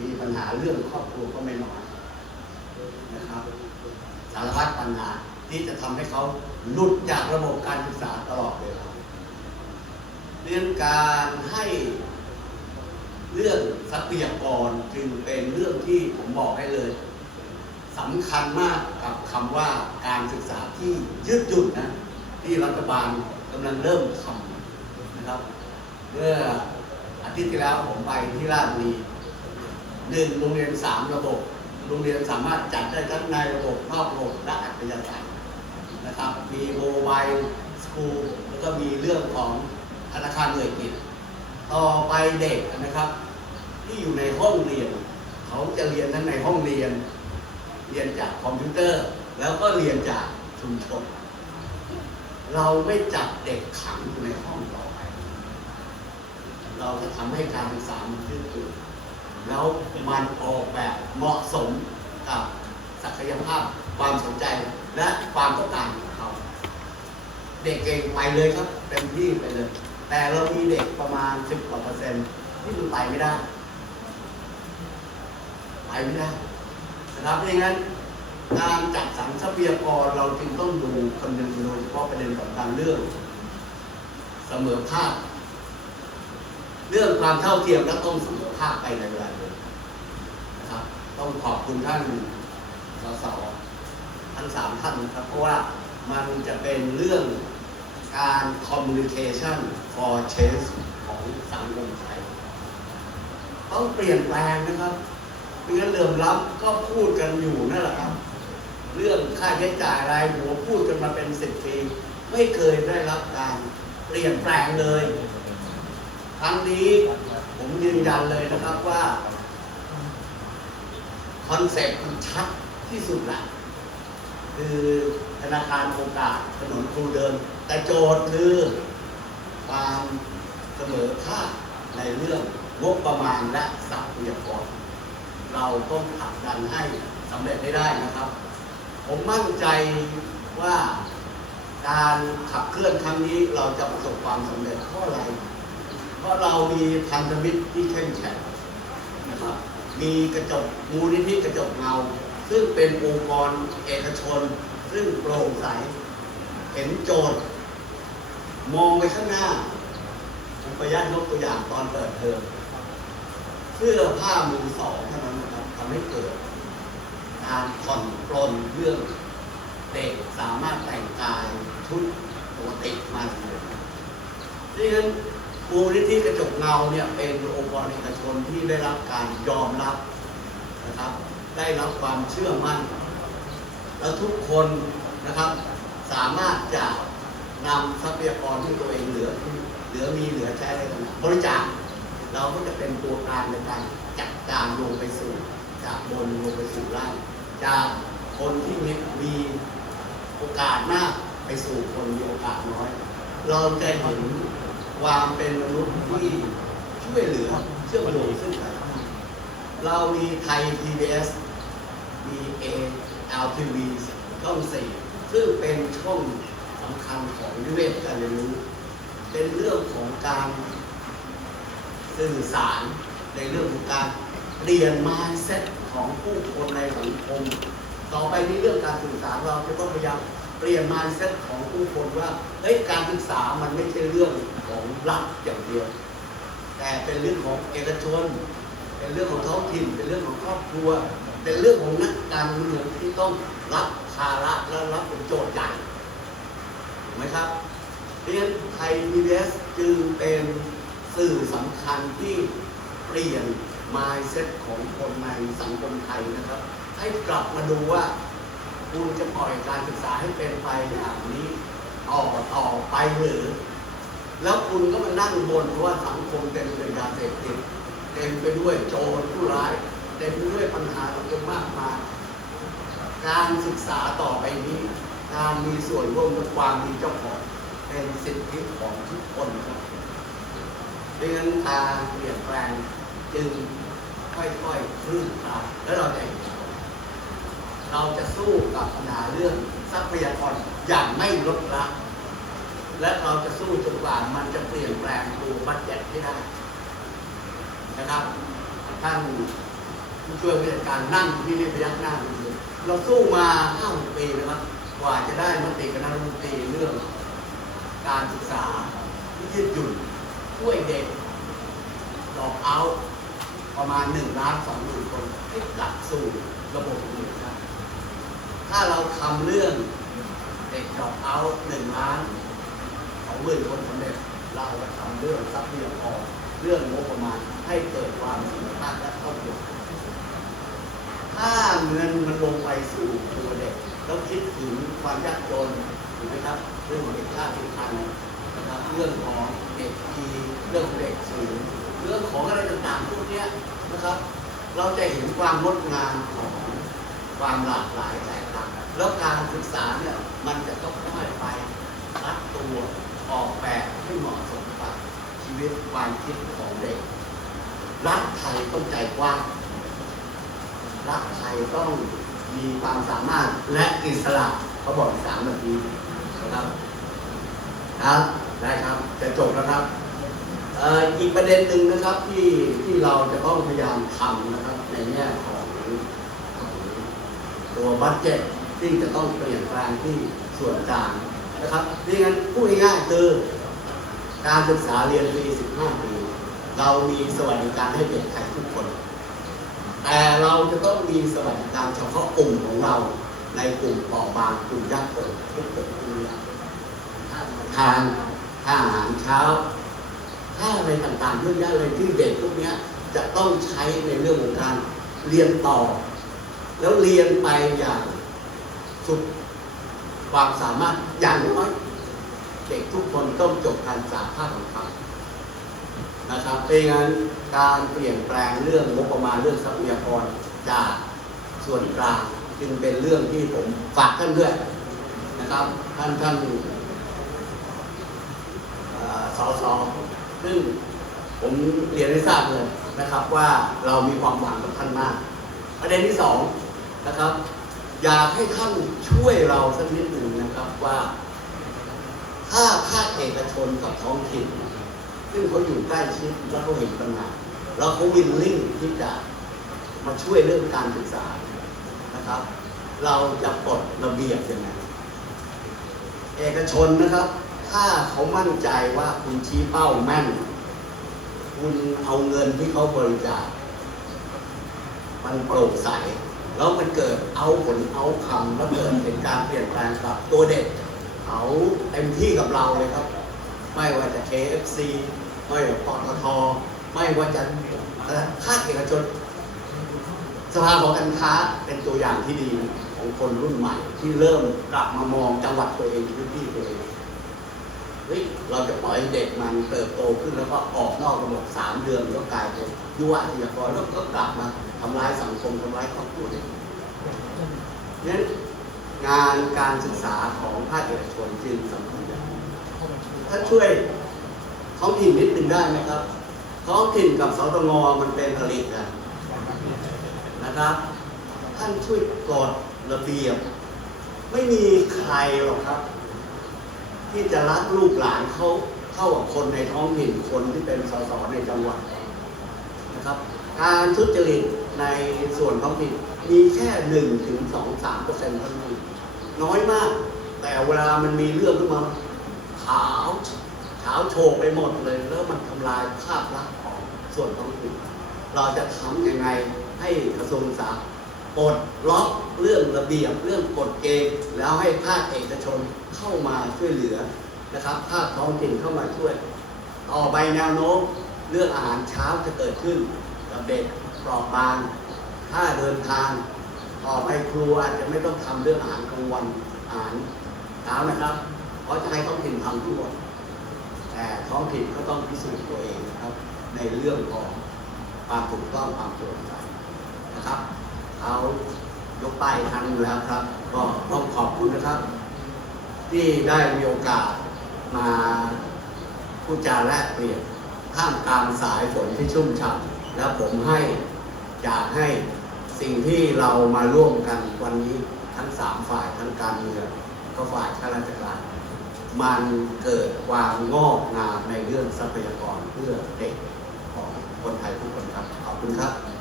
มีปัญหาเรื่องครอบครัวก็ไม่น้อยนะครับ สารพัดปัญหาที่จะทำให้เขาหลุดจากระบบการศึกษาตลอดเวลาเรื่องการให้เรื่องทรัพยากรจึงเป็นเรื่องที่ผมบอกให้เลยสำคัญมากกับคำว่าการศึกษาที่ยืดหยุ่นนะที่รัฐบาลกำลังเริ่มทำนะครับ เมื่ออาทิตย์ที่แล้วผมไปที่ราชบุรี หนึ่งโรงเรียนสามระบบ โรงเรียนสามารถจัดได้ทั้งในระบบนอกระบบและอัจฉริยะนะครับ มีโมบายสคูลแล้วก็มีเรื่องของธนาคารหน่วยกิจ ต่อไปเด็กนะครับ ที่อยู่ในห้องเรียน เขาจะเรียนทั้งในห้องเรียน เรียนจากคอมพิวเตอร์ แล้วก็เรียนจากชุมชนเราไม่จับเด็กขังอยู่ในห้องต่อไป เราจะทำให้การศึกษามันยืดหยุ่น แล้วมันออกแบบเหมาะสมกับศักยภาพความสนใจและความต้องการของเขา เด็กเก่งไปเลยครับเต็มที่ไปเลย แต่เรามีเด็กประมาณ10กว่าเปอร์เซ็นต์ที่มันไปไม่ได้ ไปไม่ได้นะครับเพราะงั้นการจัดสรรทรัพยากรเราจึงต้องดูคำนึงโดยเฉพาะประเด็นสำคัญเรื่อง เสมอภาค เรื่องความเท่าเทียมและต้องสมอภาคไปในเวลาเดียวกันนะครับ ต้องขอบคุณท่านสสทั้งสามท่านครับเพราะว่ามันจะเป็นเรื่องการ communication for change ของสังคมไทยต้องเปลี่ยนแปลงนะครับไม่งั้นเดิมล้ำก็พูดกันอยู่นั่นแหละครับ เรื่องค่าใช้จ่ายรายหัวพูดกันมาเป็นสิบปี ไม่เคยได้รับการเปลี่ยนแปลงเลย ครั้งนี้ผมยืนยันเลยนะครับว่าคอนเซ็ปต์มันชัดที่สุดละคือธนาคารโอกาสถนนครูเดินแต่โจทย์คือความเสมอภาคในเรื่องงบประมาณและทรัพยากรเราต้องผลักดันให้สำเร็จให้ได้นะครับ ผมมั่นใจว่าการขับเคลื่อนครั้งนี้เราจะประสบความสำเร็จเพราะอะไร ราะเรามีพันธมิตรที่เข้มแข็งนะครับ มีกระจกมูลนิธิกระจกเงา ซึ่งเป็นองค์กรเอกชน ซึ่งโปร่งใส เห็นโจทย์ มองไปข้างหน้าผมประยัดยกตัวอย่างตอนเปิดเทอมเสื้อผ้ามือสองเท่านั้นนะครับทำให้เกิด การผ่อนปลนเรื่องเด็กสามารถแต่งกายชุดปกติมาเลยดังนั้น มูลนิธิกระจกเงาเนี่ยเป็นองค์กรเอกชนที่ได้รับการยอมรับนะครับ ได้รับความเชื่อมั่น แล้วทุกคนนะครับสามารถจะนำทรัพยากรที่ตัวเองเหลือเหลือมีเหลือใช้อะไรต่างบริจาคเราก็จะเป็นตัวกลางในการจัดการลงไปสู่จากบนลงไปสู่ล่างจากคนที่มีมีโอกาสมากไปสู่คนมีโอกาสน้อย เราจะเห็น ความเป็นมนุษย์ที่ช่วยเหลือเชื่อมโยงซึ่งกันและกันเรามีไทย PBS มี ALTV ช่องสี่ซึ่งเป็นช่องสำคัญของวิเวกการเรียนรู้ เป็นเรื่องของการสื่อสารในเรื่องของการเปลี่ยน mindset ของผู้คนในสังคม ต่อไปในเรื่องการสื่อสารเราจะต้องพยายามเปลี่ยน mindset ของผู้คนว่าเฮ้ยการศึกษามันไม่ใช่เรื่อง ของรัฐอย่างเดียว แต่เป็นเรื่องของเอกชน เป็นเรื่องของท้องถิ่น เป็นเรื่องของครอบครัว เป็นเรื่องของนักการเมืองที่ต้องรับภาระและรับผลโจทย์ใหญ่ถูกไหมครับเพราะฉะนั้นไทยพีบีจึงเป็นสื่อสำคัญที่เปลี่ยน mindset ของคนในสังคมไทยนะครับ ให้กลับมาดูว่าคุณจะปล่อยการศึกษาให้เป็นไปอย่างนี้ต่อต่อไปหรือ แล้วคุณก็มานั่งบนว่าสังคมเต็มไปด้วยยาเสพติดเต็มไปด้วยโจรผู้ร้าย เต็มไปด้วยปัญหาต่างๆมากมายการศึกษาต่อไปนี้ การมีส่วนร่วมกับความมีเจ้าของเป็นสิทธิของทุกคนครับดังนั้นการเปลี่ยนแปลงจึงค่อยๆคลื่นคลายแล้วเราจะเราจะสู้กับปัญหาเรื่องทรัพยากรอย่างไม่ลดละ และเราจะสู้จนกว่ามันจะเปลี่ยนแปลงตัวบัตเจ็ตให้ได้นะครับท่านผู้ช่วยผู้จัดการนั่งที่นี่พยักหน้าดูเลยเราสู้มาห้าปีนะครับกว่าจะได้มติคณะรัฐมนตรีเรื่อง การศึกษาที่ยืดหยุ่นช่วยเด็กดอกเอาประมาณหนึ่งล้านสองหมื่นคนให้กลับสู่ระบบเรียนได้ถ้าเราทำเรื่องเด็กดอกเอาท์หนึ่งล้าน สองหมื่นคนสำเร็จเราจะทำเรื่องทรัพยากรเรื่องงบประมาณให้เกิดความสมดุลและเท่าเทียมถ้าเงินมันลงไปสู่ตัวเด็กแล้วคิดถึงความยากจนถูกไหมครับ เรื่องของเด็กข้าพิการนะครับเรื่องของเด็กทีเรื่องของเด็กสูงเรื่องของอะไรต่างๆพวกนี้นะครับ เราจะเห็นความงดงามของความหลากหลายแตกต่างแล้วการศึกษาเนี่ยมันจะต้องค่อยไปรัดตัว ออกแบบให้เหมาะสมกับชีวิตความคิดของเด็ก รัฐไทยต้องใจกว้าง รัฐไทยต้องมีความสามารถและอิสระเขาบอกสามแบบนี้นะครับครับได้ครับจะจบแล้วครับอ,อีกประเด็นหนึ่งนะครับที่ที่เราจะต้องพยายามทำนะครับในแง่ของของตัวบัตเจ็ตที่จะต้องเปลี่ยนแปลงที่ส่วนกลาง นะครับนี่งั้นพูดง่ายๆคือการศึกษาเรียนฟรี 15 ปี เรามีสวัสดิการให้เด็กไทยทุกคน แต่เราจะต้องมีสวัสดิการเฉพาะกลุ่มของเรา ในกลุ่มเปราะบางกลุ่มยากจนที่เกิดขึ้นเนี่ยทานค่าอาหารเช้าค่าอะไรต่างๆเยอะแยะเลยที่เด็กพวกนี้จะต้องใช้ในเรื่องของการเรียนต่อ แล้วเรียนไปอย่างสุด ความสามารถอย่างน้อยเด็กทุกคนต้องจบการศึกษาภาคของเขานะครับเป็นงั้นการเปลี่ยนแปลงเรื่องงบประมาณเรื่องทรัพยากรจากส่วนกลางจึงเป็นเรื่องที่ผมฝากท่านด้วยนะครับ ท่านท่านเอ่อสสซึ่งผมเรียนให้ทราบเลยนะครับว่าเรามีความหวังกับท่านมาก ประเด็นที่สองนะครับ อยากให้ท่านช่วยเราสักนิดหนึ่งนะครับว่าถ้าภาคเอกชนกับท้องถิ่นซึ่งเขาอยู่ใกล้ชิดแล้วเขาเห็นปัญหาแล้วเขาวินลิ่งที่จะมาช่วยเรื่องการศึกษานะครับ เราจะปลดระเบียบยังไงเอกชนนะครับ ถ้าเขามั่นใจว่าคุณชี้เป้าแม่น คุณเอาเงินที่เขาบริจาคมันโปร่งใส แล้วมันเกิดเอาผลเอาคำแล้วเกิดเป็นการเปลี่ยนแปลงกับตัวเด็กเขาเต็มที่กับเราเลยครับ ไม่ว่าจะ KFC ไม่ว่าปตทไม่ว่าจะภาคเอกชนสภาหอการค้าเป็นตัวอย่างที่ดีของคนรุ่นใหม่ที่เริ่มกลับมามองจังหวัดตัวเองพื้นที่ตัวเอง เราจะปล่อยเด็กมันเติบโตขึ้นแล้วก็ออกนอกระบบสามเดือนก็กลายเป็นยุวอาชญากรแล้วก็กลับมาทำร้ายสังคมทำร้ายครอบครัวเด็กนั้นงานการศึกษาของภาคเอกชนจึงสำคัญอย่างถ้าช่วยท้องถิ่นนิดนึงได้ไหมครับ ท้องถิ่นกับสตงมันเป็นผลิตกันนะครับ ท่านช่วยกดระเบียบ ไม่มีใครหรอกครับ ที่จะรักลูกหลานเขาเท่ากับคนในท้องถิ่นคนที่เป็นสสในจังหวัดนะครับการทุจริตในส่วนท้องถิ่นมีแค่หนึ่งถึงสองสามเปอร์เซ็นต์เท่านั้นน้อยมาก แต่เวลามันมีเรื่องขึ้นมาขาวขาวโชว์ไปหมดเลย แล้วมันทำลายภาพลักษณ์ของส่วนท้องถิ่นเราจะทำยังไงให้กระทรวงศึกษา ปลดล็อกเรื่องระเบียบเรื่องกฎเกณฑ์แล้วให้ภาคเอกชนเข้ามาช่วยเหลือนะครับภาคท้องถิ่นเข้ามาช่วย ต่อไปแนวโน้มเรื่องอาหารเช้าจะเกิดขึ้นกับเด็กปราะบางถ้าเดินทางต่อไปครูอาจจะไม่ต้องทำเรื่องอาหารกลางวันอาหารเช้านะครับเพราะจะให้ท้องถิ่นทำทั้งหมดแต่ท้องถิ่นก็ต้องพิสูจน์ตัวเองนะครับในเรื่องของความถูกต้องความโปร่งใสนะครับ เขายกป้ายครั้งหนึ่งแล้วครับ ก็ต้องขอบคุณนะครับ ที่ได้มีโอกาสมาพูดจาแลกเปลี่ยนท่ามกลางสายฝนที่ชุ่มฉ่ำแล้วผมให้อยากให้สิ่งที่เรามาร่วมกันวันนี้ทั้งสามฝ่ายทั้งการเมืองก็ฝ่ายข้าราชการ มันเกิดความงอกงามในเรื่องทรัพยากรเพื่อเด็กของคนไทยทุกคนครับ ขอบคุณครับ